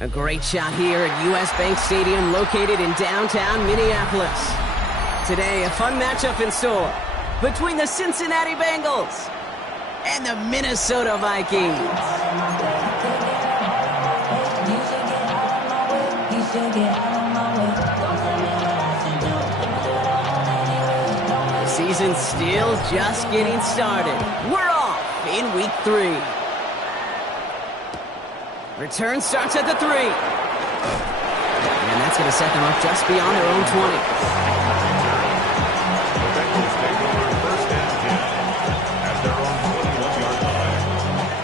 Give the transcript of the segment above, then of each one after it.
A great shot here at US Bank Stadium, located in downtown Minneapolis. Today, a fun matchup in store between the Cincinnati Bengals and the Minnesota Vikings. The season's still just getting started. We're off in week 3. Return starts at the 3. And that's going to set them up just beyond their own 20.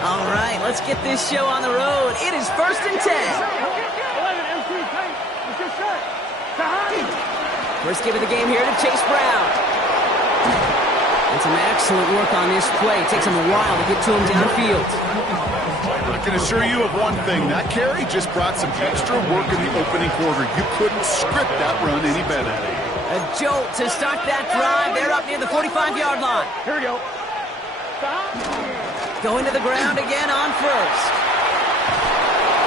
All right, let's get this show on the road. It is 1st and 10. First give of the game here to Chase Brown. And some excellent work on this play. It takes him a while to get to him downfield. I can assure you of one thing. That carry just brought some extra work in the opening quarter. You couldn't script that run any better. A jolt to start that drive. They're up near the 45-yard line. Here we go. Going to the ground again on first.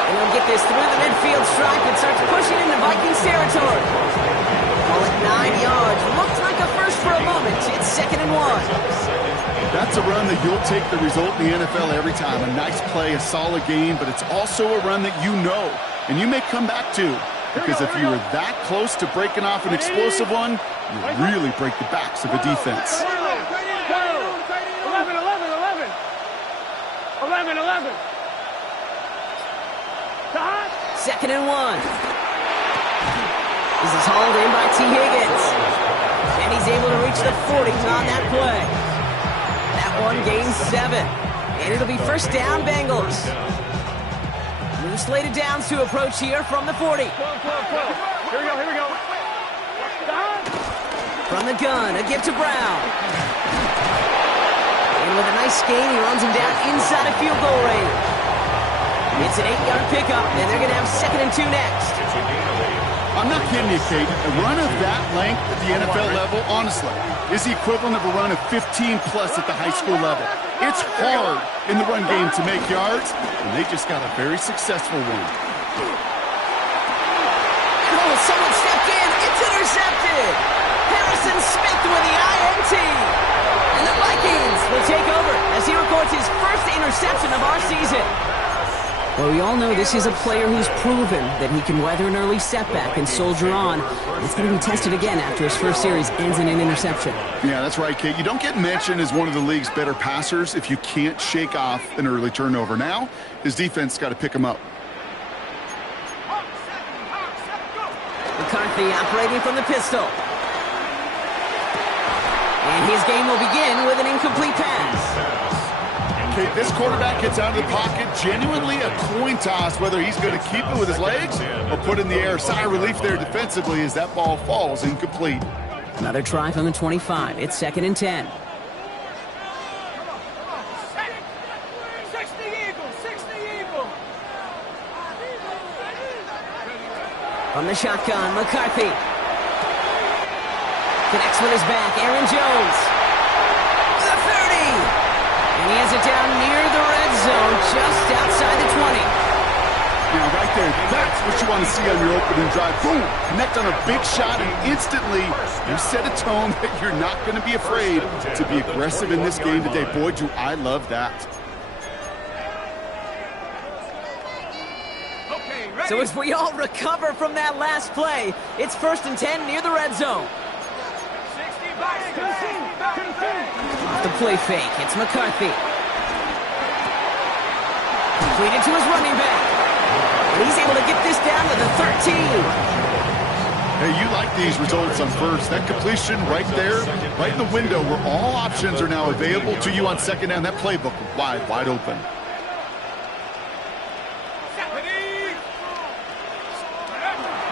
And he'll get this through the midfield stripe and starts pushing into Vikings territory. Call it 9 yards. Looked like a first for a moment. It's 2nd and 1. That's a run that you'll take the result in the NFL every time. A nice play, a solid game, but it's also a run that you know, and you may come back to. Because if you were that close to breaking off an explosive one, you really break the backs of a defense. 11. 2nd and 1. This is hauled in by T. Higgins. And he's able to reach the 40 on that play. That one gains 7. And it'll be first down, Bengals. New slated downs to approach here from the 40. Here we go. From the gun, a give to Brown. And with a nice gain, he runs him down inside of field goal range. It's an 8-yard pickup, and they're going to have 2nd and 2 next. I'm not kidding you, Kate. A run of that length at the NFL level, honestly, is the equivalent of a run of 15-plus at the high school level. It's hard in the run game to make yards, and they just got a very successful one. Oh, someone stepped in. It's intercepted. Harrison Smith with the INT. And the Vikings will take over as he records his first interception of our season. Well, we all know this is a player who's proven that he can weather an early setback and soldier on. It's going to be tested again after his first series ends in an interception. Yeah, that's right, Kate. You don't get mentioned as one of the league's better passers if you can't shake off an early turnover. Now, his defense got to pick him up. McCarthy operating from the pistol. And his game will begin with an incomplete pass. Okay, this quarterback gets out of the pocket, genuinely a coin toss whether he's going to keep it with his legs or put it in the air. Sigh of relief there defensively as that ball falls incomplete. Another try from the 25. It's 2nd and 10. From the shotgun, McCarthy. Connects with his back, Aaron Jones. The 30! And he has it down near the red zone, just outside the 20. Now, right there, that's what you want to see on your opening drive. Boom! Connect on a big shot, and instantly you set a tone that you're not going to be afraid to be aggressive in this game today. Boy, do I love that. So as we all recover from that last play, it's 1st and 10 near the red zone. Off the play fake, it's McCarthy. Completed to his running back. And he's able to get this down to the 13. Hey, you like these results on first. That completion right there, right in the window where all options are now available to you on 2nd down. That playbook wide open.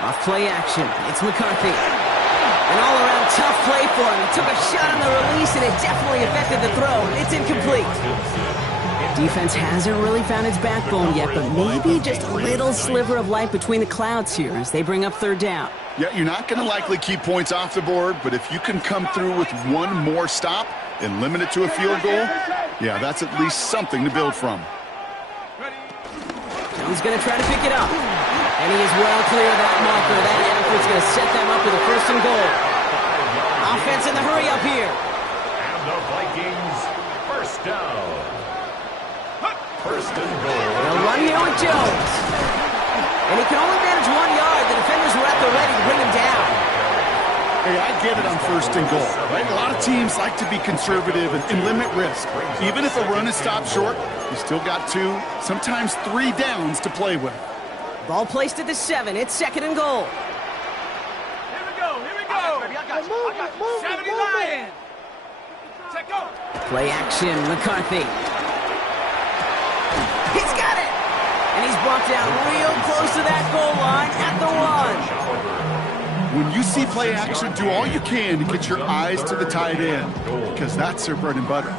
Off play action, it's McCarthy. An all-around tough play for him. He took a shot on the release, and it definitely affected the throw. It's incomplete. Defense hasn't really found its backbone yet, but maybe just a little sliver of light between the clouds here as they bring up 3rd down. Yeah, you're not going to likely keep points off the board, but if you can come through with one more stop and limit it to a field goal, yeah, that's at least something to build from. Jones going to try to pick it up. And he is well clear of that marker. That effort's going to set them up with a first and goal. Offense in the hurry up here. And the Vikings, first down. First and goal. They'll run here with Jones. And he can only manage 1 yard. The defenders were at the ready to bring him down. Hey, I get it on first and goal, right? A lot of teams like to be conservative and limit risk. Even if a run is stopped short, you still got 2, sometimes 3 downs to play with. Ball placed at the 7. It's second and goal. Here we go. Here we go. I got you. 79. Check go. Play action, McCarthy. He's got it! And he's brought down real close to that goal line at the 1. When you see play action, do all you can to get your eyes to the tight end, because that's their bread and butter.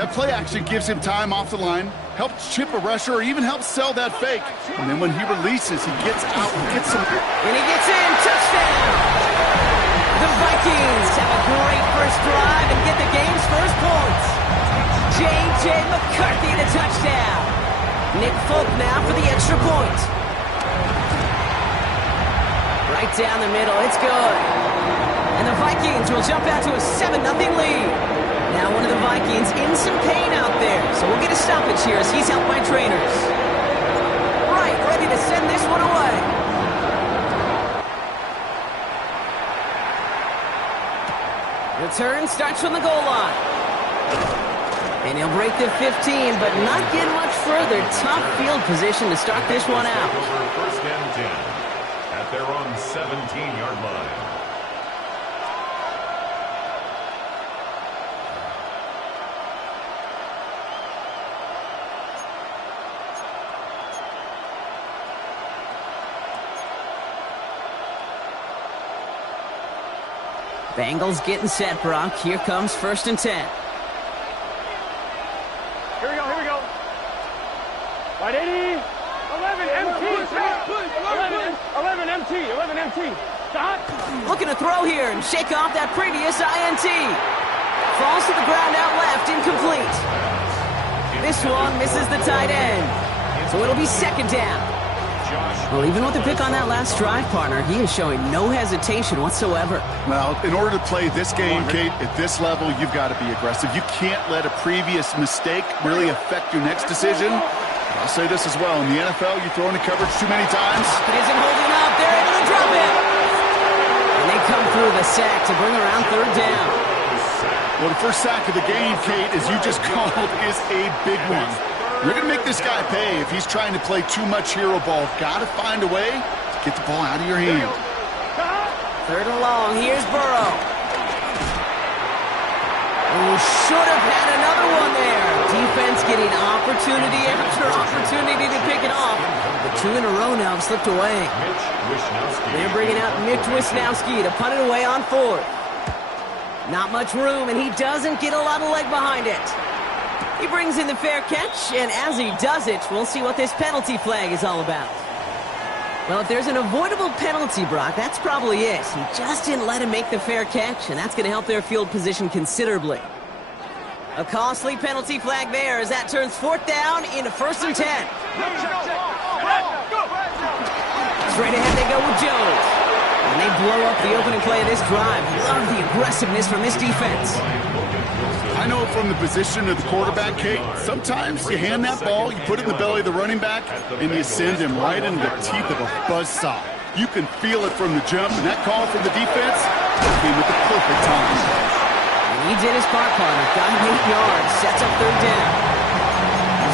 That play action gives him time off the line, helps chip a rusher, or even helps sell that fake. And then when he releases, he gets out and gets some... And he gets in, touchdown! The Vikings have a great first drive and get the game's first points. J.J. McCarthy the touchdown. Nick Folk now for the extra point. Right down the middle, it's good. And the Vikings will jump out to a 7-0 lead. Now one of the Vikings in some pain out there, so we'll get a stoppage here as he's helped by trainers. Right, ready to send this one away. Return starts from the goal line. And he'll break the 15, but not get much further. Tough field position to start this one out. First and 10 at their own 17-yard line. Bengals getting set, Brock. Here comes first and 10. Here we go. Here we go. Right 80. 11 MT. 11 MT. 11 MT. Stop. Looking to throw here and shake off that previous INT. Falls to the ground out left, incomplete. This one misses the tight end. So it'll be second down. Well, even with the pick on that last drive, partner, he is showing no hesitation whatsoever. Well, in order to play this game, Kate, at this level, you've got to be aggressive. You can't let a previous mistake really affect your next decision. I'll say this as well. In the NFL, you throw into coverage too many times. It isn't holding up. They're able to drop it. And they come through the sack to bring around third down. Well, the first sack of the game, Kate, as you just called, is a big one. You're going to make this guy pay if he's trying to play too much hero ball. Got to find a way to get the ball out of your hand. Third and long. Here's Burrow. Oh, should have had another one there. Defense getting opportunity after opportunity to pick it off. The 2 in a row now have slipped away. They're bringing out Mitch Wisnowski to punt it away on fourth. Not much room, and he doesn't get a lot of leg behind it. He brings in the fair catch, and as he does it, we'll see what this penalty flag is all about. Well, if there's an avoidable penalty, Brock, that's probably it. He just didn't let him make the fair catch, and that's going to help their field position considerably. A costly penalty flag there as that turns fourth down into first and 10. Straight ahead they go with Jones. And they blow up the opening play of this drive. Love the aggressiveness from this defense. I know from the position of the quarterback, Kate, sometimes you hand that ball, you put it in the belly of the running back, and you send him right into the teeth of a buzzsaw. You can feel it from the jump, and that call from the defense came at the perfect time. And he did his part, partner. Got him 8 yards, sets up third down.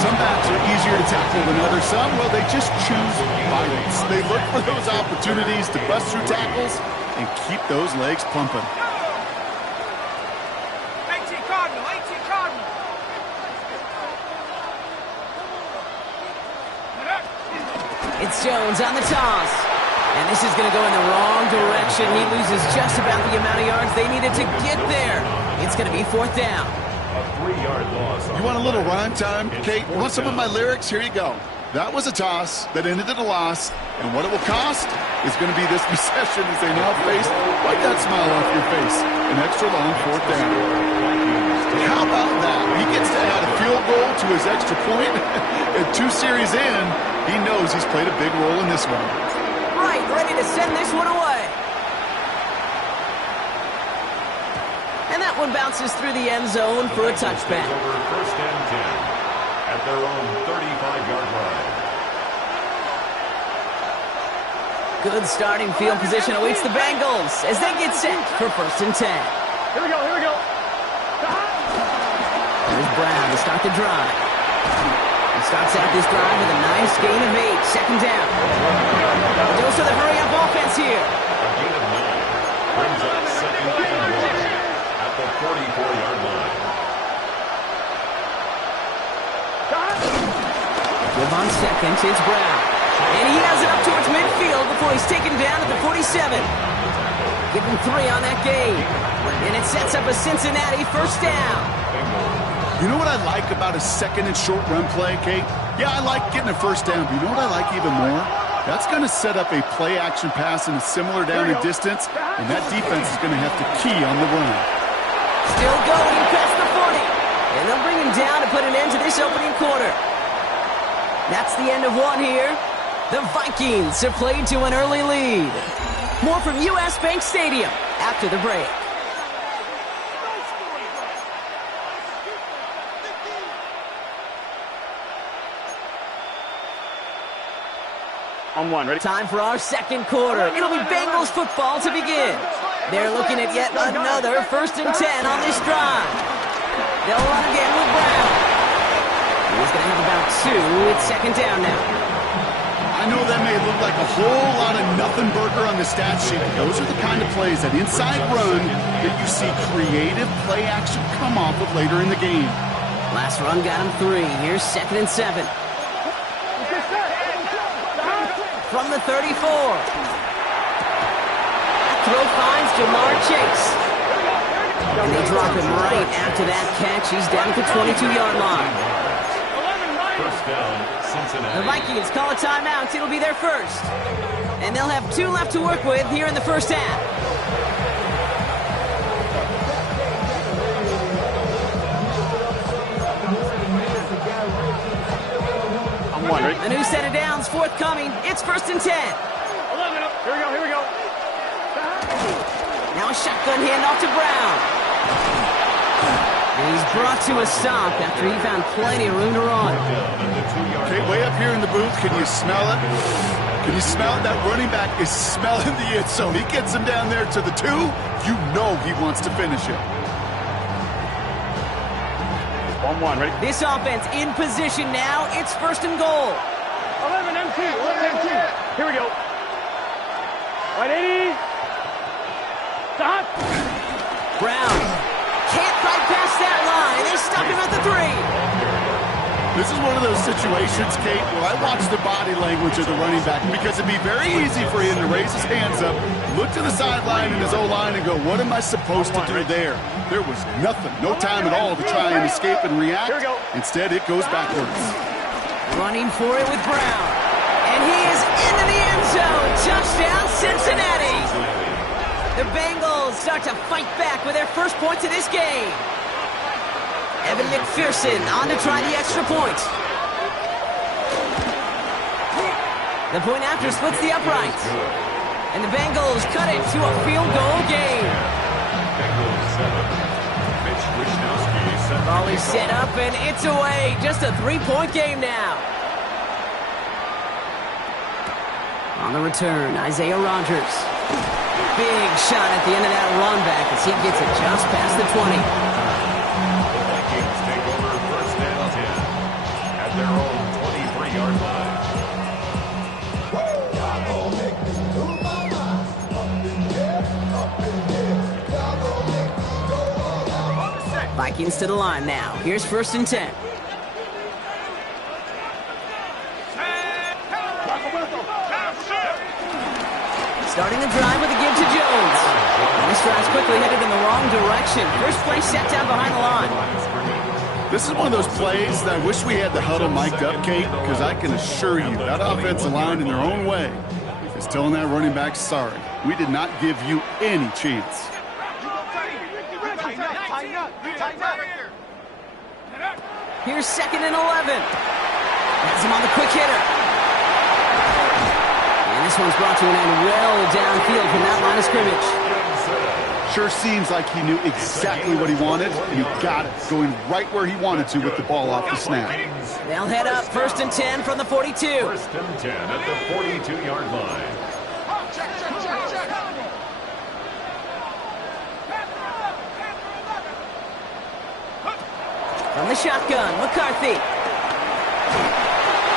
Some backs are easier to tackle than others. Some, well, they just choose violence. They look for those opportunities to bust through tackles and keep those legs pumping. It's Jones on the toss. And this is going to go in the wrong direction. He loses just about the amount of yards they needed to get there. It's going to be fourth down. A 3-yard loss. You want a little rhyme time, Kate? You want some of my lyrics? Here you go. That was a toss that ended in a loss. And what it will cost is going to be this recession as they now face, wipe that smile off your face, an extra long fourth down. How about that? He gets to add a field goal to his extra point. And 2 series in, he knows he's played a big role in this one. to send this one away. And that one bounces through the end zone for a touchback. Over first and 10 at their own 35-yard line. Good starting field position awaits the Bengals as they get set for first and 10. Here we go, here we go. Here's Brown to start the drive. He starts out this drive with a nice gain of 8, second down. He goes to the hurry-up offense here. A gain of 9 brings up second and 1 at the 44-yard line. Give on second, it's Brown. And he has it up towards midfield before he's taken down at the 47. Give him 3 on that gain. And it sets up a Cincinnati first down. You know what I like about a second and short run play, Kate? Yeah, I like getting a first down, but you know what I like even more? That's going to set up a play-action pass in a similar down and distance, and that defense is going to have to key on the run. Still going past the 40. And they'll bring him down to put an end to this opening quarter. That's the end of one here. The Vikings have played to an early lead. More from U.S. Bank Stadium after the break. On one, ready? Time for our second quarter. It'll be Bengals football to begin. They're looking at yet another first and 10 on this drive. They'll run again with Brown. He's going to have about 2. It's second down now. I know that may look like a whole lot of nothing burger on the stat sheet. Those are the kind of plays, that inside run, that you see creative play action come off of later in the game. Last run got him 3. Here's second and 7. From the 34. Throw finds Jamar Chase. And they drop him right after that catch. He's down at the 22-yard line. First down, Cincinnati. The Vikings call a timeout. It'll be their first. And they'll have 2 left to work with here in the first half. On one, ready? A new set of downs forthcoming. It's first and 10. 11 up. Here we go, here we go. Now a shotgun handoff to Brown. And he's brought to a stop after he found plenty of room to run. Okay, way up here in the booth, can you smell it? Can you smell it? That running back is smelling the end zone. He gets him down there to the 2. You know he wants to finish it. On one, ready? This offense in position now. It's first and goal. 11 MT, 11 MT. Here we go. 180. Stop. Brown can't fight past that line. They stop him at the 3. This is one of those situations, Kate, where I watch the body language of the running back because it'd be very easy for him to raise his hands up, look to the sideline in his O-line and go, what am I supposed to do there? There was nothing, no time at all to try and escape and react. Instead, it goes backwards. Running for it with Brown. And he is into the end zone. Touchdown, Cincinnati. The Bengals start to fight back with their first points of this game. Evan McPherson on to try the extra point. The point after splits the uprights. And the Bengals cut it to a field goal game. Ball is set up and it's away. Just a 3-point game now. On the return, Isaiah Rodgers. Big shot at the end of that run back as he gets it just past the 20. Their own 23-yard line. Vikings to the line now. Here's first and 10. Starting the drive with a give to Jones. And this drive's quickly headed in the wrong direction. First play set down behind the line. This is one of those plays that I wish we had the huddle mic'd up, Kate, because I can assure you that offensive line in their own way is telling that running back, sorry, we did not give you any chance. Here's second and 11. Has him on the quick hitter. And This one's brought to an end well downfield from that line of scrimmage. Sure seems like he knew exactly what he wanted, and he got it, going right where he wanted to with the ball off the snap. They'll head up 1st and 10 from the 42. 1st and 10 at the 42-yard line. From the shotgun, McCarthy.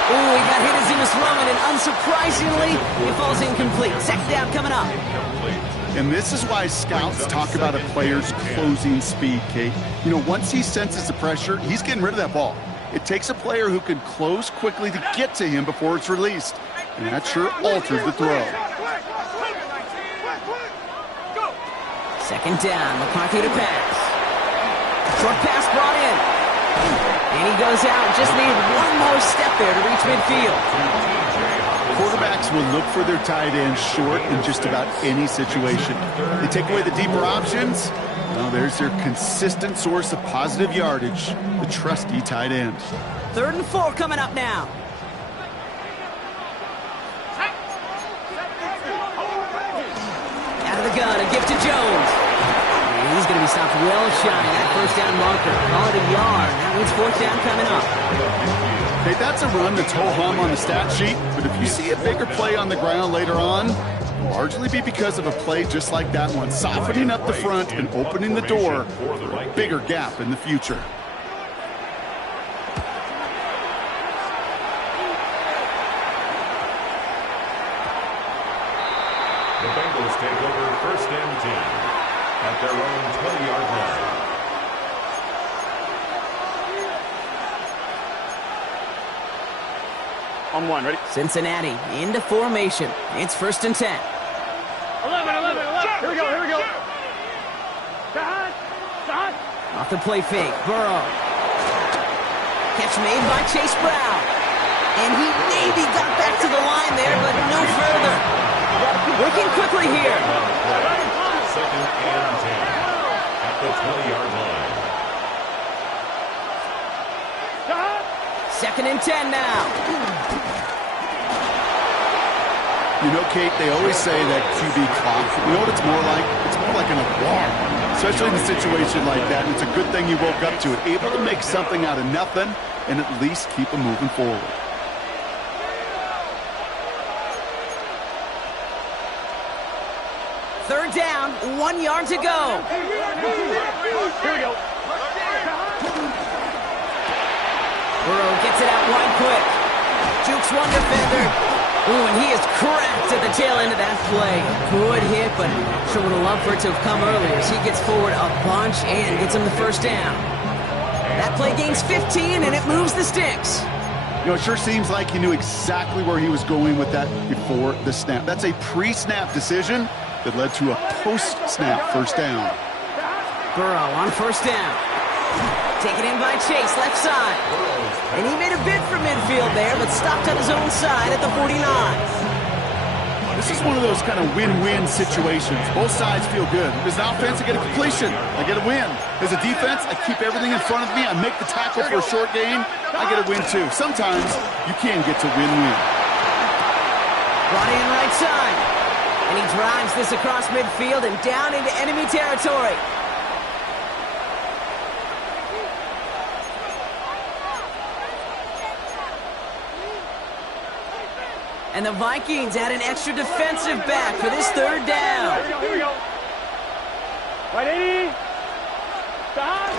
Ooh, he got hit as he was throwing, and unsurprisingly, it falls incomplete. 2nd down coming up. And this is why scouts talk about a player's closing speed, Kate. You know, once he senses the pressure, he's getting rid of that ball. It takes a player who can close quickly to get to him before it's released. And that sure alters the throw. 2nd down, McCarthy to pass. Short pass brought in. And he goes out. Just needed one more step there to reach midfield. Quarterbacks will look for their tight end short in just about any situation. They take away the deeper options. Well, there's their consistent source of positive yardage, the trusty tight end. 3rd and 4 coming up now. Out of the gun, a gift to Jones. And he's going to be stopped well shy. That 1st down marker. Call it a yard. That means 4th down coming up. Hey, that's a run that's ho-hum on the stat sheet, but if you see a bigger play on the ground later on, it'll largely be because of a play just like that one, softening up the front and opening the door for a bigger gap in the future. The Bengals take over 1st and 10 at their own 20-yard line. On 1, ready? Cincinnati into formation. It's 1st and 10. 11. Here we go. Shot. Off the play fake, Burrow. Catch made by Chase Brown. And he maybe got back to the line there, but no further. Working quickly here. 2nd and 10 at the 20-yard line. 2nd and 10 now. You know, Kate, they always say that QB clock. You know what it's more like? It's more like an alarm, especially in a situation like that. And it's a good thing you woke up to it, able to make something out of nothing and at least keep them moving forward. Third down, 1 yard to go. Here we go. Burrow gets it out wide quick. Jukes one defender. Ooh, and he is cracked at the tail end of that play. Good hit, but sure would have loved for it to have come earlier as he gets forward a bunch and gets him the 1st down. That play gains 15, and it moves the sticks. You know, it sure seems like he knew exactly where he was going with that before the snap. That's a pre-snap decision that led to a post-snap 1st down. Burrow on 1st down. Taken in by Chase, left side. And he made a bid for midfield there, but stopped on his own side at the 49. This is one of those kind of win-win situations. Both sides feel good. As an offense, I get a completion. I get a win. As a defense, I keep everything in front of me. I make the tackle for a short gain. I get a win, too. Sometimes you can get to win-win. Brought in right side. And he drives this across midfield and down into enemy territory. And the Vikings add an extra defensive back for this 3rd down. Here we go. Right, 80. Stop.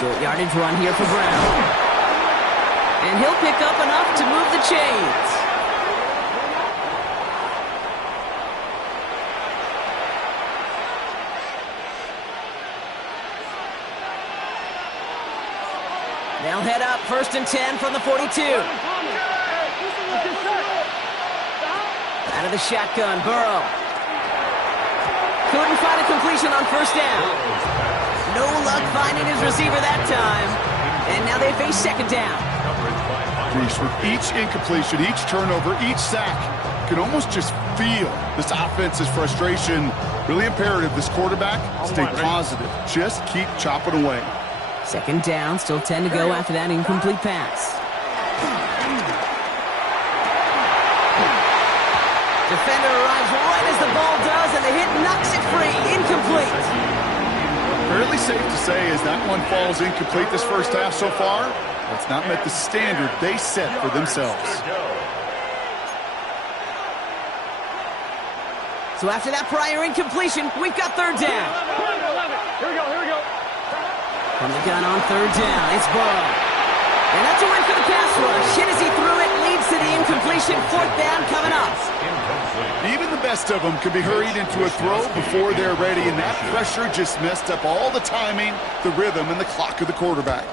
Short yardage run here for Brown. And he'll pick up enough to move the chains. They'll head up 1st and 10 from the 42. Out of the shotgun, Burrow. Couldn't find a completion on 1st down. No luck finding his receiver that time. And now they face 2nd down. With each incompletion, each turnover, each sack, you can almost just feel this offense's frustration. Really imperative, this quarterback, stay positive. Just keep chopping away. 2nd down, still 10 to go after that incomplete pass. Defender arrives right as the ball does, and the hit knocks it free. Incomplete. Fairly safe to say as that one falls incomplete this first half so far, it's not met the standard they set for themselves. So after that prior incompletion, we've got third down. Here we go. From the gun on third down, it's Burrow. And that's a win for the pass rush. Hit as he threw it, leads to the incompletion. Fourth down coming up. Even the best of them can be hurried into a throw before they're ready, and that pressure just messed up all the timing, the rhythm, and the clock of the quarterback.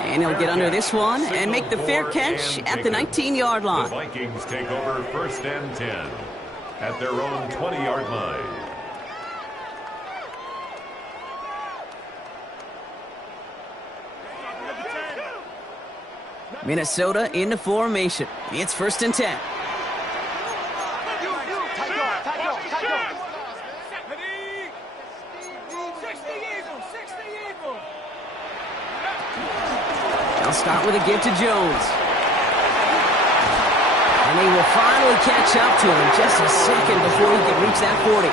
And he'll get under this one and make the fair catch at the 19-yard line. The Vikings take over first and 10 at their own 20-yard line. Minnesota into formation. It's first and 10. They'll start with a give to Jones. And they will finally catch up to him just a second before he can reach that 40.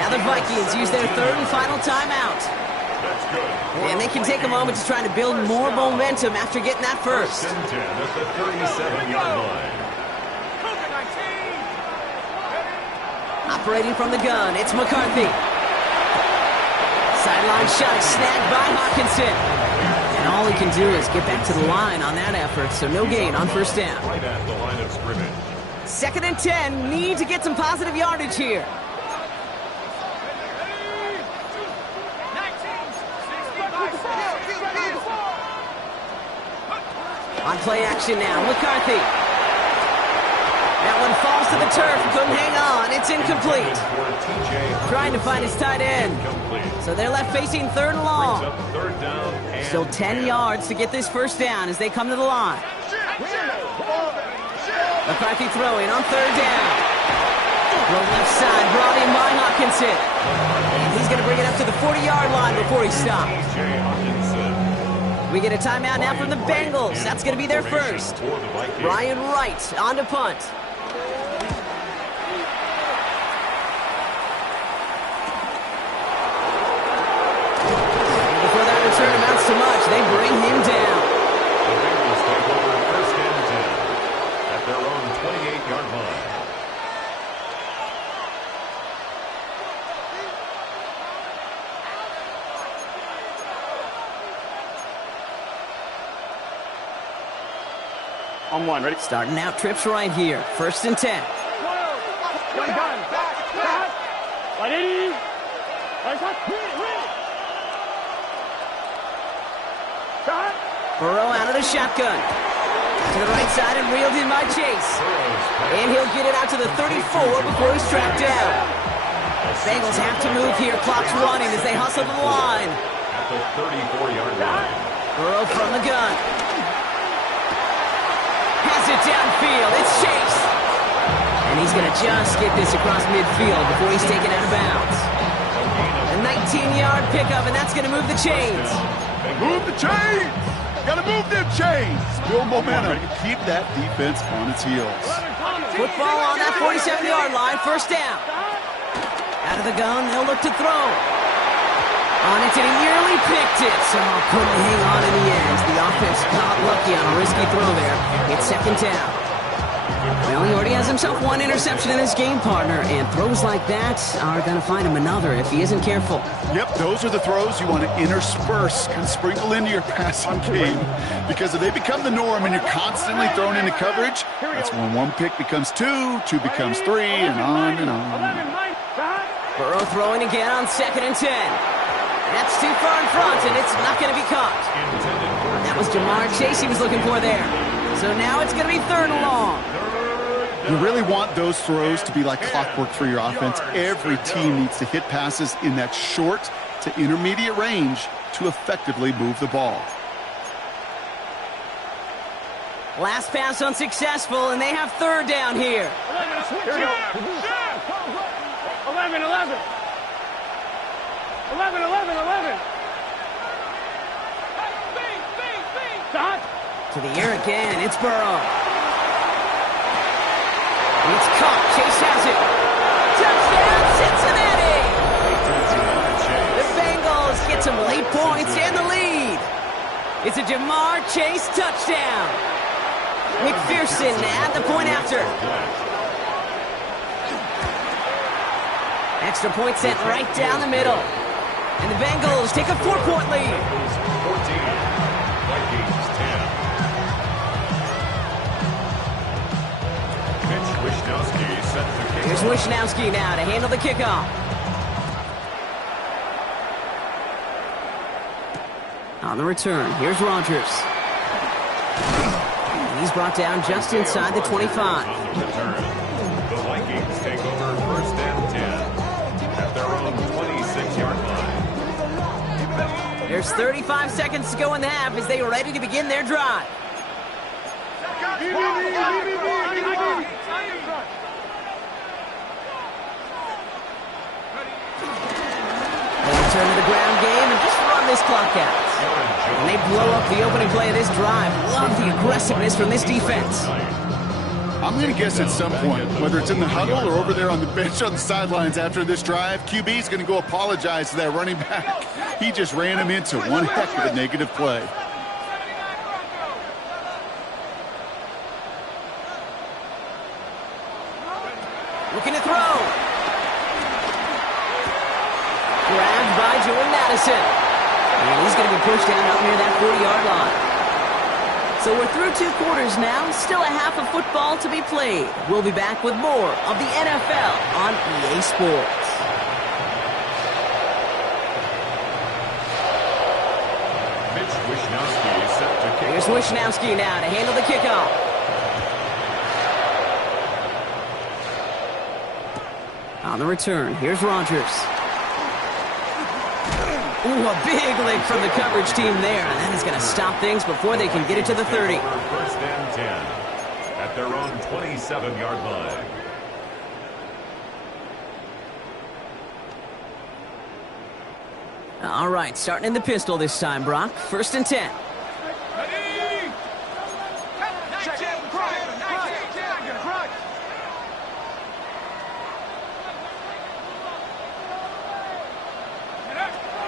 Now the Vikings use their third and final timeout. And they can take a moment to try to build more momentum after getting that first. First and 10 at the 37-yard line. Operating from the gun, it's McCarthy. Sideline shot snagged by Hawkinson. And all he can do is get back to the line on that effort, so no gain on first down. Right at the line of scrimmage. Second and 10, need to get some positive yardage here. On play action now, McCarthy. That one falls to the turf, couldn't hang on, it's incomplete. Trying to find his tight end. So they're left facing third and long. Still 10 yards to get this first down as they come to the line. McCarthy throwing on third down. Roll left side, brought in by Hawkinson. And he's going to bring it up to the 40-yard line before he stops. We get a timeout now from the Bengals. That's going to be their first. Ryan Wright on to punt. Before that return amounts to much, they bring him down. The Bengals take over first and 10 at their own 28-yard line. On one, ready? Starting out trips right here. First and 10. Gun. Right, 80. Right, shot. Burrow out of the shotgun. To the right side and reeled in by Chase. And he'll get it out to the 34 before he's tracked down. Bengals have to move here. Clock's running as they hustle to the line. At the 34-yard line. Burrow from the gun. Has it downfield. It's Chase. And he's going to just get this across midfield before he's taken out of bounds. A 19-yard pickup, and that's going to move the chains. Move the chains! Gotta move them chains! Build momentum. Keep that defense on its heels. Football on that 47-yard line. First down. Out of the gun, they'll look to throw. On it, and he nearly picked it. So couldn't hang on in the end. The offense got lucky on a risky throw there. It's second down. Well, he already has himself one interception in his game, partner, and throws like that are going to find him another if he isn't careful. Yep, those are the throws you want to intersperse and sprinkle into your passing game. Because if they become the norm and you're constantly thrown into coverage, that's when one pick becomes two, two becomes three, and on and on. Burrow throwing again on second and 10. That's too far in front, and it's not going to be caught. That was Jamar Chase he was looking for there. So now it's going to be third and long. You really want those throws to be like clockwork for your offense. Every team needs to hit passes in that short to intermediate range to effectively move the ball. Last pass unsuccessful, and they have third down here. Here we go. 11. 11. Shot. To the air again. It's Burrow. It's caught. Chase has it. Touchdown, Cincinnati! The Bengals get some late points and the lead. It's a Jamar Chase touchdown. McPherson at the point after. Extra point sent right down the middle. And the Bengals take a 4-point lead. 14, Vikings 10. Mitch Wishnowsky set the kick. Here's Wishnowsky now to handle the kickoff. On the return, here's Rodgers. And he's brought down just inside the 25. On the return, the Vikings take over first and 10 at their own 26-yard line. There's 35 seconds to go in the half as they are ready to begin their drive. They return to the ground game and just run this clock out. And they blow up the opening play of this drive. Love the aggressiveness from this defense. I'm going to guess at some point, whether it's in the huddle or over there on the bench on the sidelines after this drive, QB is going to go apologize to that running back. He just ran him into one heck of a negative play. Looking to throw. Grabbed by Jordan Addison. And he's going to be pushed down up near that 40-yard line. So we're through 2 quarters now. Still a half of football to be played. We'll be back with more of the NFL on EA Sports. Mitch Wishnowsky set to kick. Here's Wishnowsky now to handle the kickoff. On the return, here's Rodgers. Ooh, a big lick from the coverage team there. And that is going to stop things before they can get it to the 30. First and 10 at their own 27-yard line. All right, starting in the pistol this time, Brock. First and 10.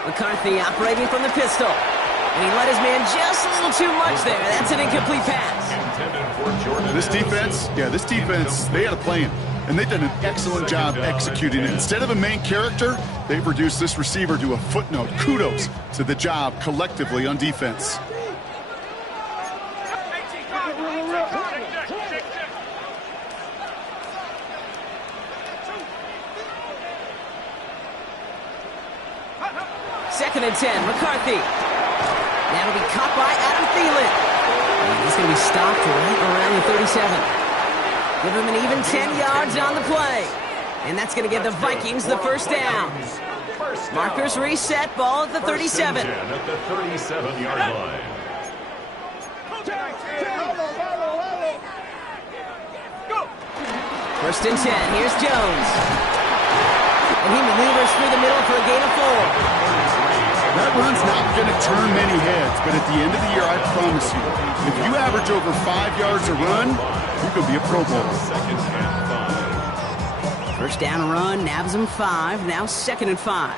McCarthy operating from the pistol. And he let his man just a little too much there. That's an incomplete pass. This defense, they had a plan. And they've done an excellent job executing it. Instead of a main character, they've reduced this receiver to a footnote. Kudos to the job collectively on defense. Second and 10, McCarthy. That'll be caught by Adam Thielen. And he's going to be stopped right around the 37. Give him an even 10 yards on the play. And that's going to give the Vikings the first down. Markers reset, ball at the 37. At the 37-yard line. First and 10, here's Jones. And he maneuvers through the middle for a gain of 4. That run's not going to turn many heads, but at the end of the year, I promise you, if you average over 5 yards a run, you could be a Pro Bowler. Second and 5. First down run, nabs him 5, now second and 5.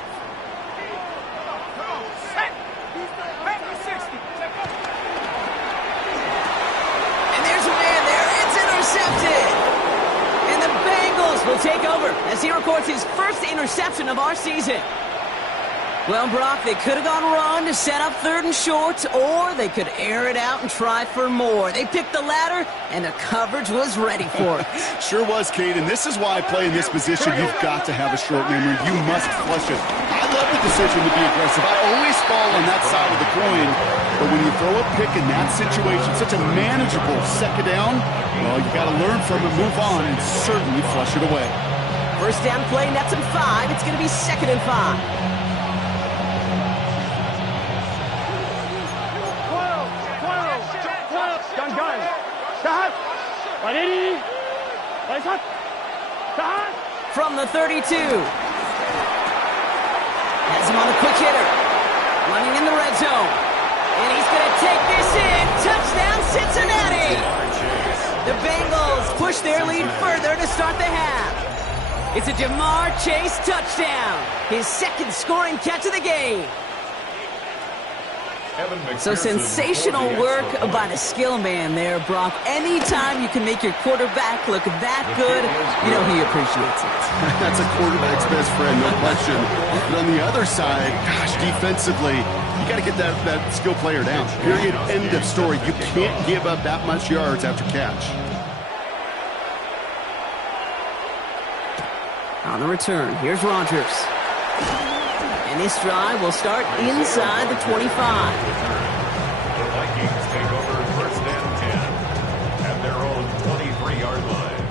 And there's a man there, it's intercepted! And the Bengals will take over as he records his first interception of our season. Well, Brock, they could have gone run to set up 3rd and short, or they could air it out and try for more. They picked the latter, and the coverage was ready for it. Sure was, Kate, and this is why I play in this position. You've got to have a short memory. You must flush it. I love the decision to be aggressive. I always fall on that side of the coin, but when you throw a pick in that situation, such a manageable second down, well, you got to learn from it, move on, and certainly flush it away. First down play, nets him 5. It's going to be second and 5. From the 32. Has him on the quick hitter. Running in the red zone. And he's going to take this in. Touchdown, Cincinnati! push their lead further to start the half. It's a Jamar Chase touchdown, his second scoring catch of the game. So sensational work by the skill man there, Brock. Anytime you can make your quarterback look that good, you know he appreciates it. That's a quarterback's best friend, no question. But on the other side, gosh, defensively, you got to get that skill player down. Period, end of story. You can't give up that much yards after catch. On the return, here's Rodgers. And this drive will start inside the 25. The Vikings take over first and 10 at their own 23-yard line.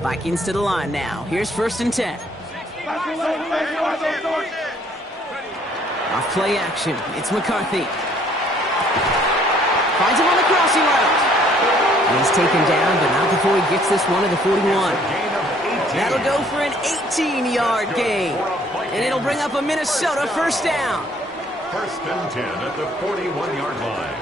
Vikings to the line now. Here's first and 10. Off play action. It's McCarthy. Finds him on the crossing route. He's taken down, but not before he gets this one to the 41. That'll go for an 18-yard gain. And it'll bring up a Minnesota first down. First and 10 at the 41-yard line.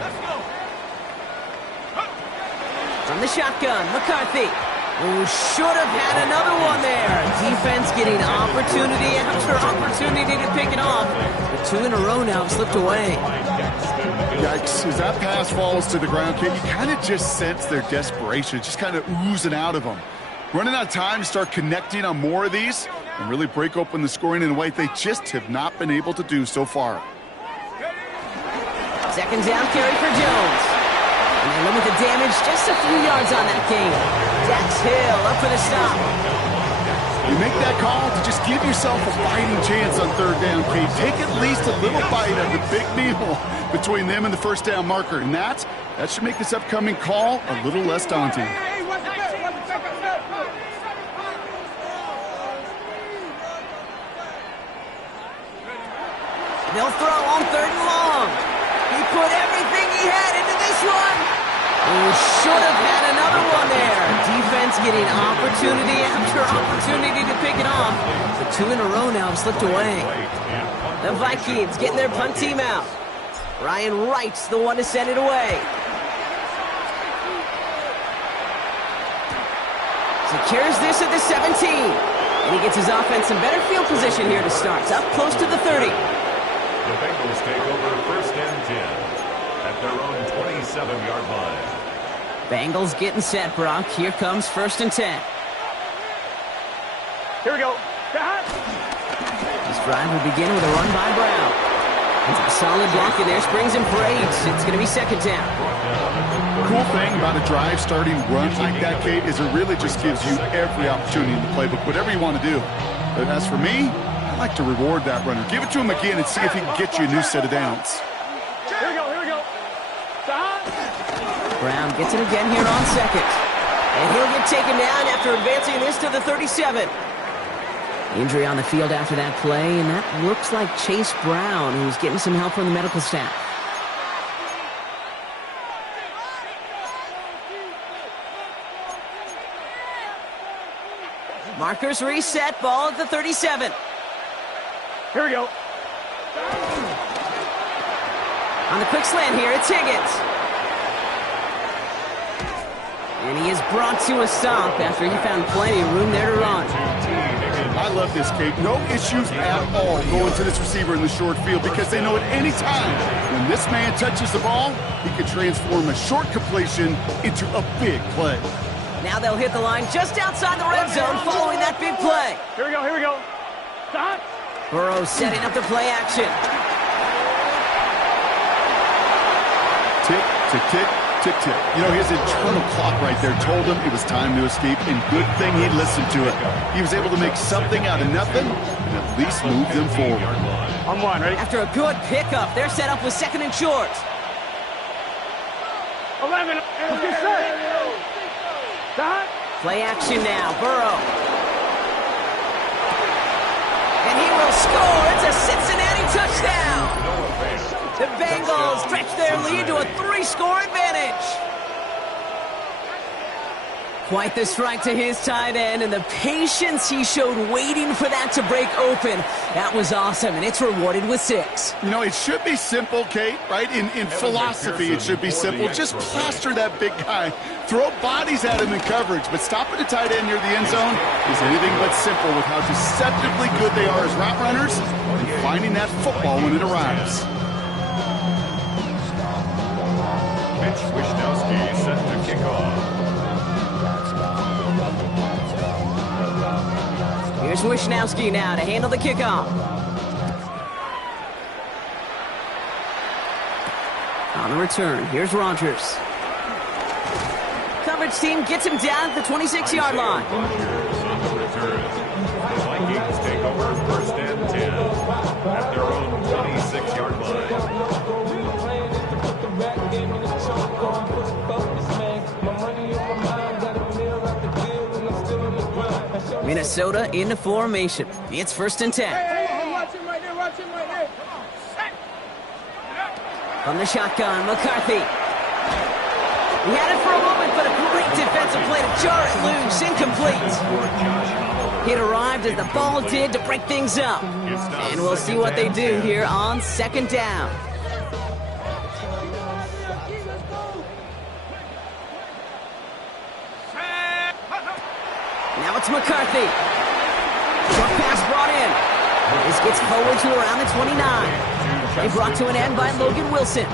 From the shotgun, McCarthy. Who should have had another one there. Defense getting opportunity after opportunity to pick it off. But two in a row now have slipped away. Yikes. As that pass falls to the ground, kid, you kind of just sense their desperation. Just kind of oozing out of them. Running out of time to start connecting on more of these and really break open the scoring in a way they just have not been able to do so far. Second down carry for Jones. And they limit the damage just a few yards on that game. Dax Hill up for the stop. You make that call to just give yourself a fighting chance on third down, Kate. Take at least a little bite of the big meal between them and the first down marker. And that should make this upcoming call a little less daunting. They'll throw on third and long. He put everything he had into this one. He should have had another one there. Defense getting opportunity after opportunity to pick it off. The two in a row now have slipped away. The Vikings getting their punt team out. Ryan Wright's the one to send it away. Secures this at the 17. And he gets his offense in better field position here to start. It's up close to the 30. The Bengals take over first and 10 at their own 27-yard line. Bengals getting set, Brock. Here comes first and 10. Here we go. This drive will begin with a run by Brown. It's a solid block in there. Springs and parades. It's going to be second down. Cool thing about a drive starting run like that, Kate, is it really just gives you every opportunity in the playbook, whatever you want to do. But as for me, I like to reward that runner. Give it to him again and see if he can get you a new set of downs. Here we go. Here we go. Brown gets it again here on second. And he'll get taken down after advancing this to the 37. Injury on the field after that play, and that looks like Chase Brown, who's getting some help from the medical staff. Markers reset, ball at the 37. Here we go. On the quick slant here, it's Higgins. And he is brought to a stop after he found plenty of room there to run. I love this, Kate. No issues at all going to this receiver in the short field because they know at any time when this man touches the ball, he can transform a short completion into a big play. Now they'll hit the line just outside the red zone following that big play. Here we go. Here we go. Stop. Burrow setting up the play action. Tick, tick, tick, tick, tick. You know, his internal clock right there told him it was time to escape, and good thing he listened to it. He was able to make something out of nothing and at least move them forward. On one, ready? After a good pickup, they're set up with second and short. 11. Get set. Stop. Play action now, Burrow. And he will score. It's a Cincinnati touchdown. The Bengals stretch their lead to a 3-score advantage. Quite the strike to his tight end, and the patience he showed waiting for that to break open. That was awesome, and it's rewarded with 6. You know, it should be simple, Kate, right? In philosophy, it should be simple. Just plaster that big guy. Throw bodies at him in coverage, but stopping a tight end near the end zone is anything but simple with how deceptively good they are as route runners and finding that football when it arrives. Mitch Wishnowski set to kick off. Here's Wishnowski now to handle the kickoff. On the return, here's Rogers. Coverage team gets him down at the 26-yard line. Rogers on the return. The Vikings take over 1st and 10 at their own 26-yard line. Minnesota into formation. It's 1st and 10. Watch him right there. From the shotgun, McCarthy. He had it for a moment, but a great defensive play to jar it loose, incomplete. It arrived as the ball did to break things up. And we'll see what they do here on 2nd down. Now it's McCarthy. Short pass brought in. This gets forward to around the 29. Play brought to an end by Logan Wilson.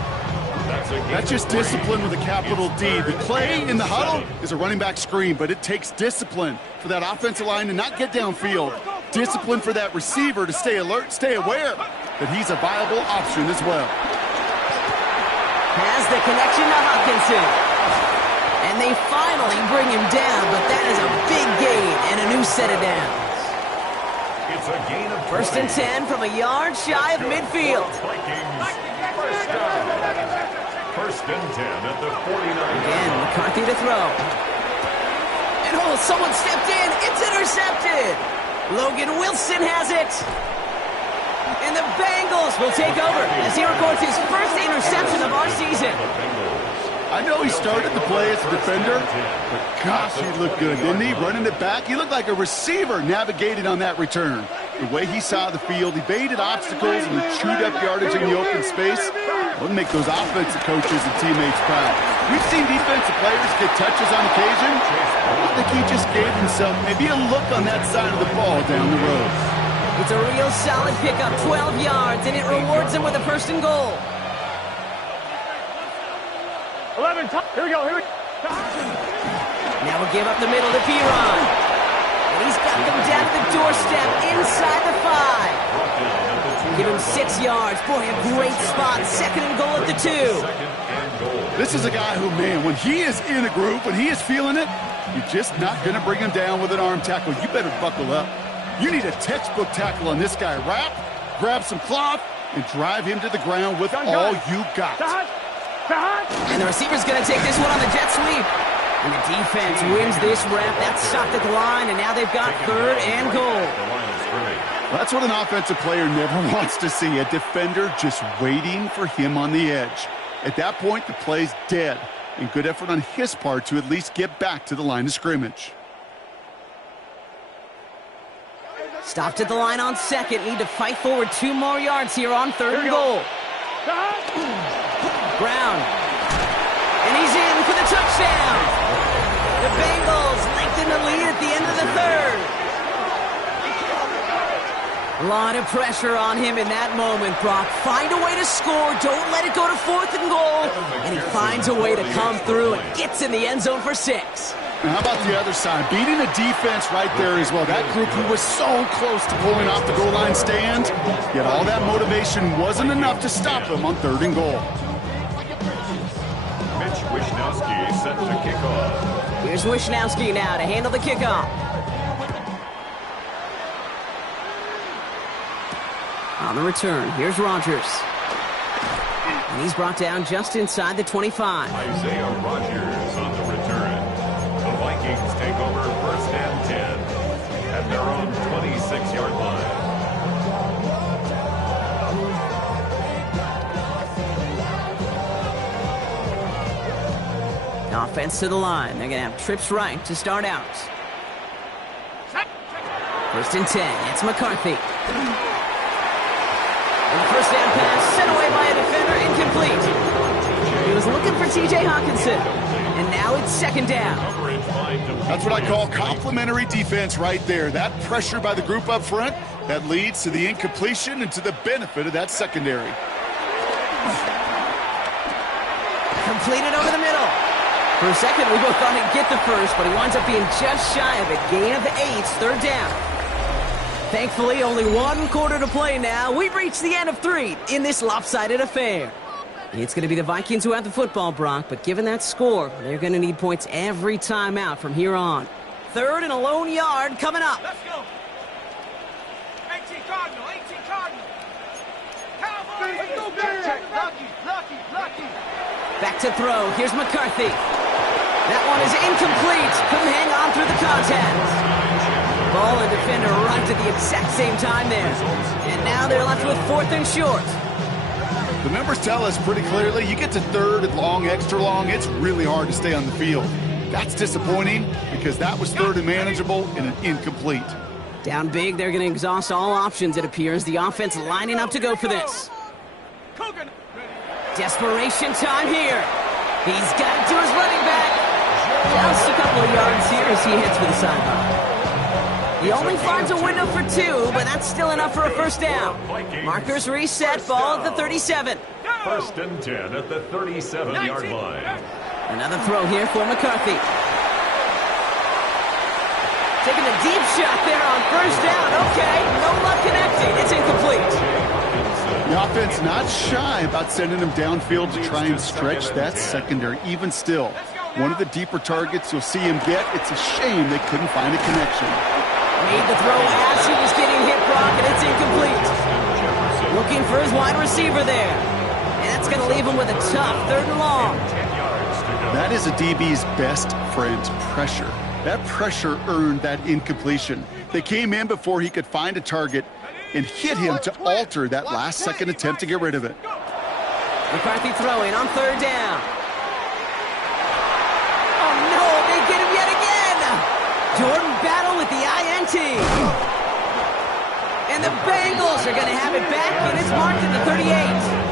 That's just discipline with a capital D. The play in the huddle is a running back screen, but it takes discipline for that offensive line to not get downfield. Discipline for that receiver to stay alert, stay aware that he's a viable option as well. Has the connection to Hopkinson. And they finally bring him down, but that is a big gain and a new set of downs. It's a gain of 1st and 10 from a yard shy of midfield. Vikings. First down. 1st and 10 at the 49. Again, McCarthy to throw. And someone stepped in. It's intercepted. Logan Wilson has it. And the Bengals will take over as he records his first interception of our season. I know he started the play as a defender, but gosh, he looked good, didn't he? Running it back, he looked like a receiver navigating on that return. The way he saw the field, he baited obstacles and chewed up yardage in the open space. Wouldn't make those offensive coaches and teammates proud. We've seen defensive players get touches on occasion. I think he just gave himself maybe a look on that side of the ball down the road. It's a real solid pickup, 12 yards, and it rewards him with a 1st and goal. 11, here we go. Now we'll give up the middle to Piron. And he's got them down at the doorstep inside the 5. Give him 6 yards. Boy, a great spot. 2nd and goal at the 2. This is a guy who, man, when he is in a group, when he is feeling it, you're just not going to bring him down with an arm tackle. You better buckle up. You need a textbook tackle on this guy. Wrap, grab some cloth, and drive him to the ground with all you got. And the receiver's going to take this one on the jet sweep. And the defense wins this rep. That's stopped at the line, and now they've got 3rd and goal. That's what an offensive player never wants to see, a defender just waiting for him on the edge. At that point, the play's dead, and good effort on his part to at least get back to the line of scrimmage. Stopped at the line on 2nd. Need to fight forward 2 more yards here on 3rd and goal. Brown. And he's in for the touchdown. The Bengals lengthen the lead at the end of the 3rd. A lot of pressure on him in that moment, Brock. Find a way to score. Don't let it go to 4th and goal. And he finds a way to come through and gets in the end zone for 6. And how about the other side? Beating the defense right there as well. That group who was so close to pulling off the goal line stand, yet all that motivation wasn't enough to stop them on 3rd and goal. Mitch Wishnowski set to kick off. Here's Wishnowski now to handle the kickoff. On the return, here's Rogers. And he's brought down just inside the 25. Isaiah Rogers on the return. The Vikings take over 1st and 10 at their own 26-yard line. Offense to the line. They're going to have trips right to start out. 1st and 10. It's McCarthy. And the first down pass sent away by a defender, incomplete. He was looking for T.J. Hawkinson. And now it's 2nd down. That's what I call complimentary defense right there. That pressure by the group up front, that leads to the incompletion and to the benefit of that secondary. Completed over the middle. For a second, we both thought he'd get the first, but he winds up being just shy of it. Gain of 8, 3rd down. Thankfully, only 1 quarter to play now. We've reached the end of 3 in this lopsided affair. It's going to be the Vikings who have the football, Brock, but given that score, they're going to need points every time out from here on. 3rd and a lone yard coming up. Let's go. 18 Cardinal, 18 Cardinal. Cowboys. Let's go, Bears. Lucky. Back to throw. Here's McCarthy. That one is incomplete. Couldn't hang on through the contact. Ball and defender right at the exact same time there. And now they're left with 4th and short. The numbers tell us pretty clearly, you get to 3rd and long, extra long, it's really hard to stay on the field. That's disappointing because that was 3rd and manageable and an incomplete. Down big, they're going to exhaust all options, it appears. The offense lining up to go for this. Desperation time here. He's got it to his running back. Just a couple of yards here as he hits for the sideline. He only finds a window for 2, but that's still enough for a 1st down. Markers reset, ball at the 37. 1st and 10 at the 37-yard line. Another throw here for McCarthy. Taking a deep shot there on 1st down. Okay, no luck connecting. It's incomplete. The offense not shy about sending him downfield to try and stretch that secondary. Even still, one of the deeper targets you'll see him get. It's a shame they couldn't find a connection. Made the throw as he was getting hit, Brock, and it's incomplete. Looking for his wide receiver there. And that's going to leave him with a tough 3rd and long. That is a DB's best friend, pressure. That pressure earned that incompletion. They came in before he could find a target and hit him to alter that last-second attempt to get rid of it. McCarthy throwing on 3rd down. Oh, no, they get him yet again. Jordan battle with the INT. And the Bengals are going to have it back, and it's marked at the 38.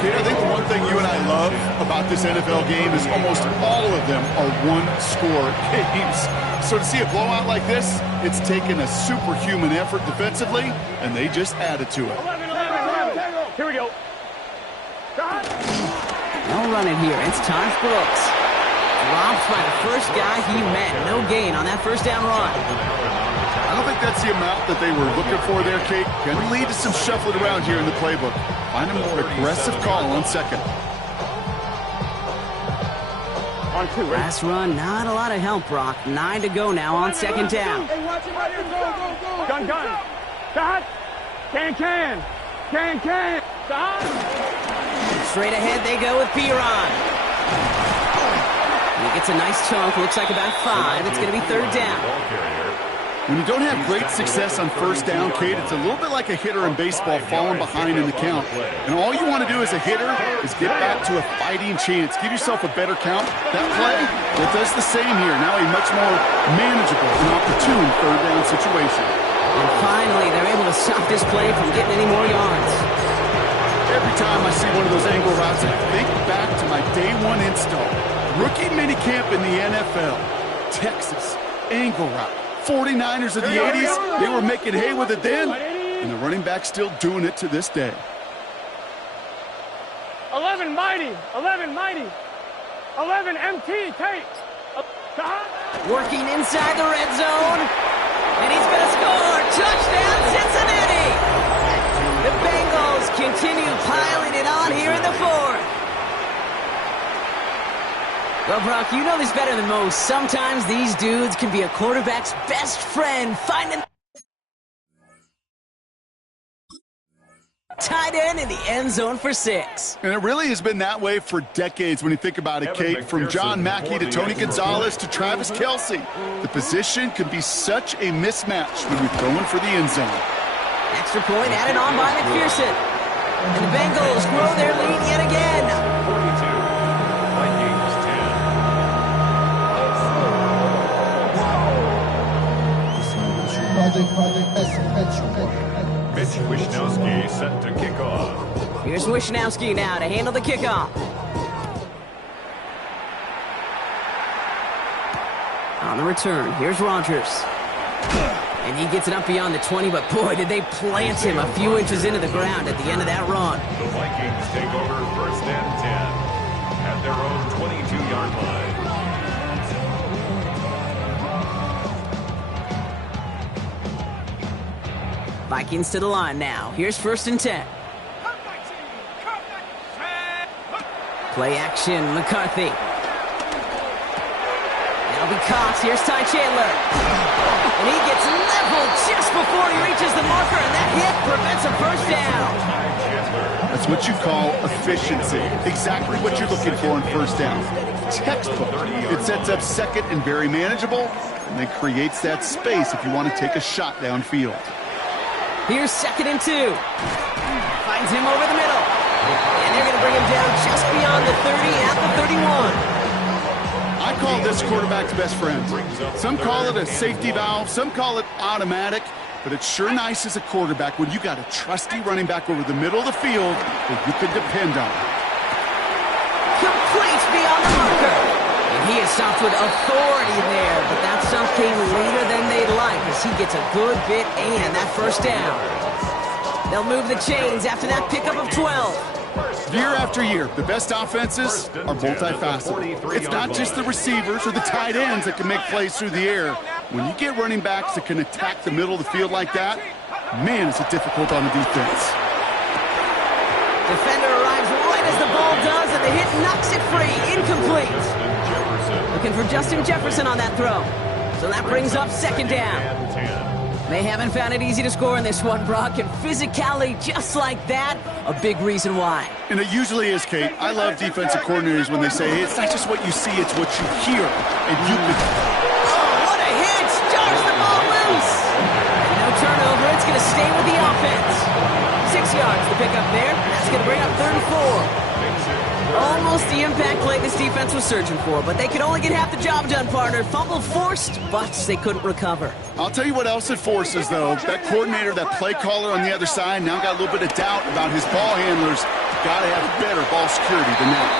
Kid, I think the one thing you and I love about this NFL game is almost all of them are one-score games. So to see a blowout like this, it's taken a superhuman effort defensively, and they just added to it. 11. Here we go. No running here. It's Taj Brooks. Dropped by the first guy he met. No gain on that 1st down run. I don't think that's the amount that they were looking for there, Kate. Going to lead to some shuffling around here in the playbook. Find a more aggressive call on 2nd. On 2, right? Last run, not a lot of help, Brock. 9 to go now on 2nd down. Hey, watch it right here. Go. Gun. Stop. Can. Stop. Straight ahead they go with Piron. He gets a nice chunk, looks like about 5. It's going to be 3rd down. When you don't have great success on 1st down, Kate, it's a little bit like a hitter in baseball falling behind in the count. And all you want to do as a hitter is get back to a fighting chance. Give yourself a better count. That play, it does the same here. Now a much more manageable and opportune 3rd down situation. And finally, they're able to stop this play from getting any more yards. Every time I see one of those angle routes, I think back to my day 1 install. Rookie minicamp in the NFL. Texas, angle route. 49ers of the 80s, they were making hay with it then, and the running back still doing it to this day. 11 mighty. 11 MT, Tate. Working inside the red zone, and he's going to score. Touchdown, Cincinnati! The Bengals continue piling it on here in the 4th. Well, Brock, you know this better than most. Sometimes these dudes can be a quarterback's best friend, finding tight end in the end zone for 6. And it really has been that way for decades when you think about it, Kate. From John Mackey to Tony Gonzalez to Travis Kelce. The position can be such a mismatch when you're throwing for the end zone. Extra point added on by McPherson. And the Bengals grow their lead yet again. 42. Vikings 10. Wisnowski set to kick off. Here's Wisnowski now to handle the kickoff. On the return, here's Rogers. And he gets it up beyond the 20, but boy, did they plant him a few inches into the ground at the end of that run. The Vikings take over 1st and 10 at their own 22-yard line. Vikings to the line now. Here's 1st and 10. Play action, McCarthy. That'll be Cox. Here's Ty Chandler. And he gets leveled just before he reaches the marker, and that hit prevents a 1st down. That's what you call efficiency. Exactly what you're looking for in 1st down. Textbook. It sets up 2nd and very manageable, and then creates that space if you want to take a shot downfield. Here's 2nd and 2. Finds him over the middle. And they're going to bring him down just beyond the 30 at the 31. I call this quarterback's best friend. Some call it a safety valve, some call it automatic, but it's sure nice as a quarterback when you got a trusty running back over the middle of the field that you can depend on. Complete beyond the marker. And he is stopped with authority there, but that stop came later than they'd like as he gets a good bit and that 1st down. They'll move the chains after that pickup of 12. Year after year, the best offenses are multifaceted. It's not just the receivers or the tight ends that can make plays through the air. When you get running backs that can attack the middle of the field like that, man, is it difficult on the defense. Defender arrives right as the ball does, and the hit knocks it free. Incomplete. Looking for Justin Jefferson on that throw. So that brings up 2nd down. They haven't found it easy to score in this one, Brock, and physicality just like that, a big reason why. And it usually is, Kate. I love defensive coordinators when they say, hey, it's not just what you see, it's what you hear. And you can... Oh, what a hit! Jars the ball loose! And no turnover, it's going to stay with the offense. 6 yards to pick up there. That's going to bring up 34. Almost the impact play this defense was searching for, but they could only get half the job done, partner. Fumble forced, but they couldn't recover. I'll tell you what else it forces, though. That coordinator, that play caller on the other side, now got a little bit of doubt about his ball handlers. Got to have better ball security than that.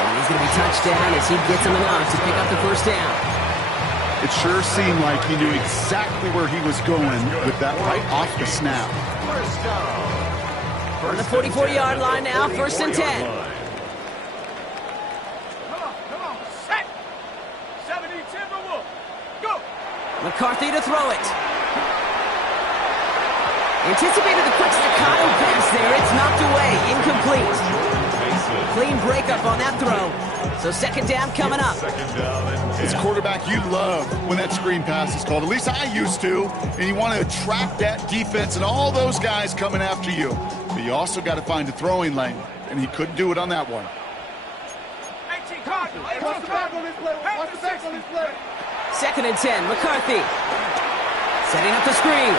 And he's going to be touchdown as he gets him enough to pick up the 1st down. It sure seemed like he knew exactly where he was going with that right off the snap. On the 44-yard line now, 1st and 10. McCarthy to throw it. Anticipated the quick staccato pass there. It's knocked away. Incomplete. Clean breakup on that throw. So 2nd down coming up. As quarterback, you love when that screen pass is called. At least I used to. And you want to attract that defense and all those guys coming after you. But you also got to find a throwing lane. And he couldn't do it on that one. Watch the back on this play. Watch the back on this play. 2nd and 10, McCarthy. Setting up the screen.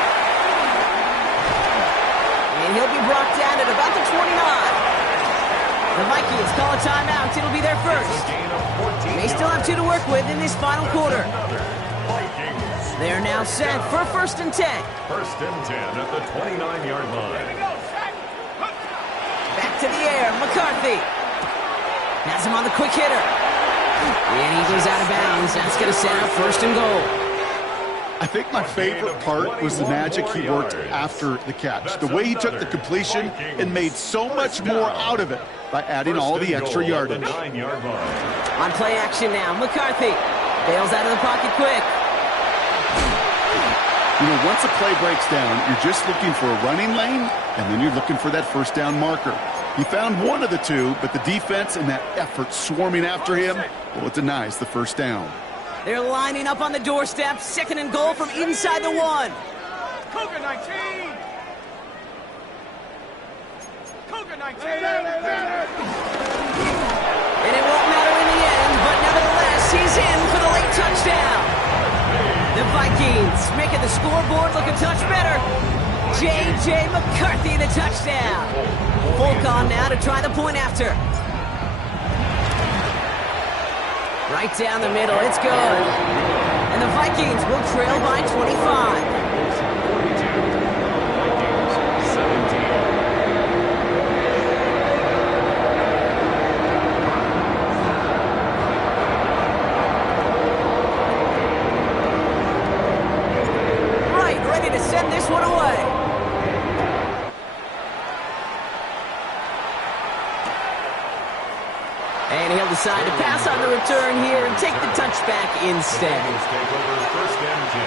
And he'll be brought down at about the 29. The Vikings call a timeout. It'll be their 1st. They still have 2 to work with in this final quarter. They are now set for 1st and 10. 1st and 10 at the 29-yard line. Back to the air, McCarthy. Has him on the quick hitter. And he goes out of bounds. That's going to set up 1st and goal. I think my favorite part was the magic he worked after the catch. The way he took the completion and made so much more out of it by adding all the extra yardage. On play action now, McCarthy bails out of the pocket quick. You know, once a play breaks down, you're just looking for a running lane, and then you're looking for that 1st down marker. He found one of the two, but the defense and that effort swarming after him, well, it denies the 1st down. They're lining up on the doorstep. 2nd and goal from inside the 1. Cougar 19. Cougar 19. And it won't matter in the end, but nevertheless, he's in for the late touchdown. The Vikings making the scoreboard look a touch better. J.J. McCarthy, the touchdown. Folk on now to try the point after. Right down the middle, it's good. And the Vikings will trail by 25. decide to pass on the return here and take the touchback instead. Bengals take over first and 10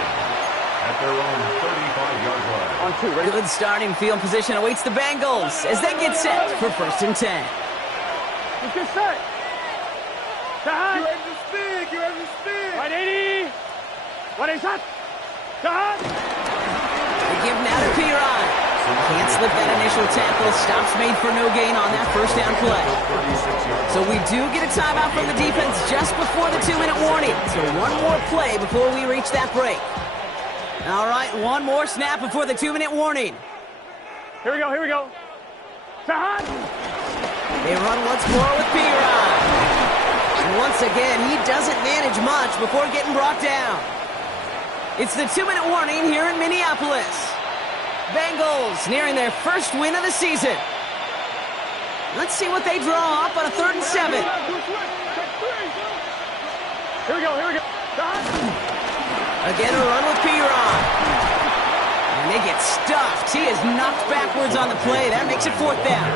at their own 35-yard line. On 2, ready? Good starting field position awaits the Bengals as they get set for first and 10. Let's get set. Tahan. You ready to speed? You ready to speed? 180. 180 shot. Tahan. They give now to Piron. Can't slip that initial tackle. Stops made for no gain on that first down play. So we do get a timeout from the defense just before the 2-minute warning. So one more play before we reach that break. All right, one more snap before the 2-minute warning. Here we go, here we go. Tahan. They run once more with Piron. And once again, he doesn't manage much before getting brought down. It's the 2-minute warning here in Minneapolis. Bengals nearing their first win of the season. Let's see what they draw up on a 3rd and 7. Here we go, here we go. Again, a run with Piron. And they get stuffed. He is knocked backwards on the play. That makes it 4th down.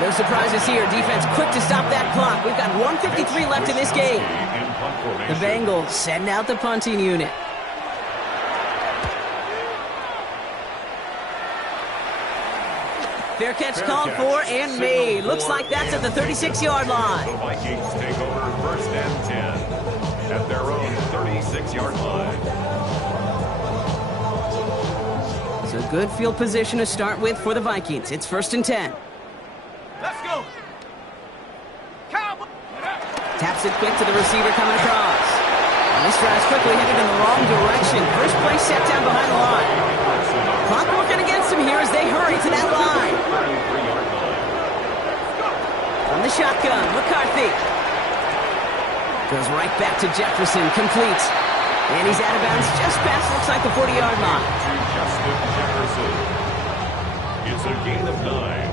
No surprises here. Defense quick to stop that clock. We've got 1:53 left in this game. The Bengals sending out the punting unit. Fair catch called for and made. Looks like that's at the 36-yard line. The Vikings take over first and 10 at their own 36-yard line. So good field position to start with for the Vikings. It's 1st and 10. Let's go. Cowboy. Taps it quick to the receiver coming across. And this drive's quickly headed in the wrong direction. First play set down behind the line. Clock working against him here as they hurry to that line. From the shotgun, McCarthy. Goes right back to Jefferson, complete. And he's out of bounds just past, looks like the 40-yard line. To Justin Jefferson. It's a gain of 9.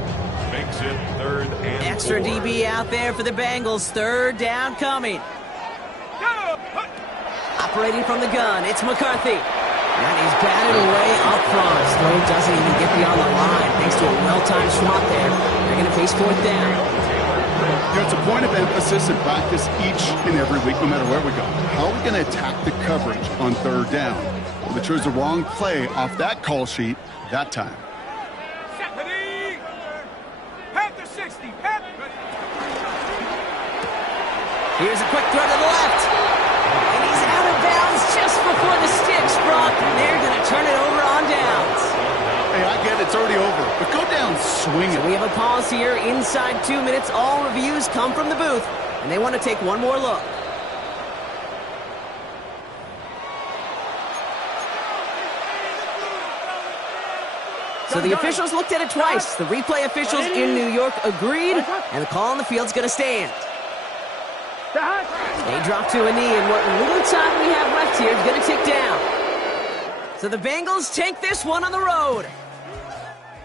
Makes it 3rd and 4. Extra DB out there for the Bengals. 3rd down coming. Operating from the gun, it's McCarthy. And he's batted away up front. Throw doesn't even get beyond the line. Thanks to a well-timed swat there. They're going to face 4th down. It's a point of emphasis in practice each and every week, no matter where we go. How are we going to attack the coverage on 3rd down? Well, they chose the wrong play off that call sheet that time. Panther 60. Here's a quick throw to the left. And he's out of bounds just before the sticks, Brock. They're going to turn it over on downs. Hey, I get it. It's already over. But go down swinging. So we have a pause here inside 2 minutes. All reviews come from the booth. And they want to take one more look. So the officials looked at it twice. The replay officials in New York agreed, and the call on the field's going to stand. They drop to a knee, and what little time we have left here is going to tick down. So the Bengals take this one on the road.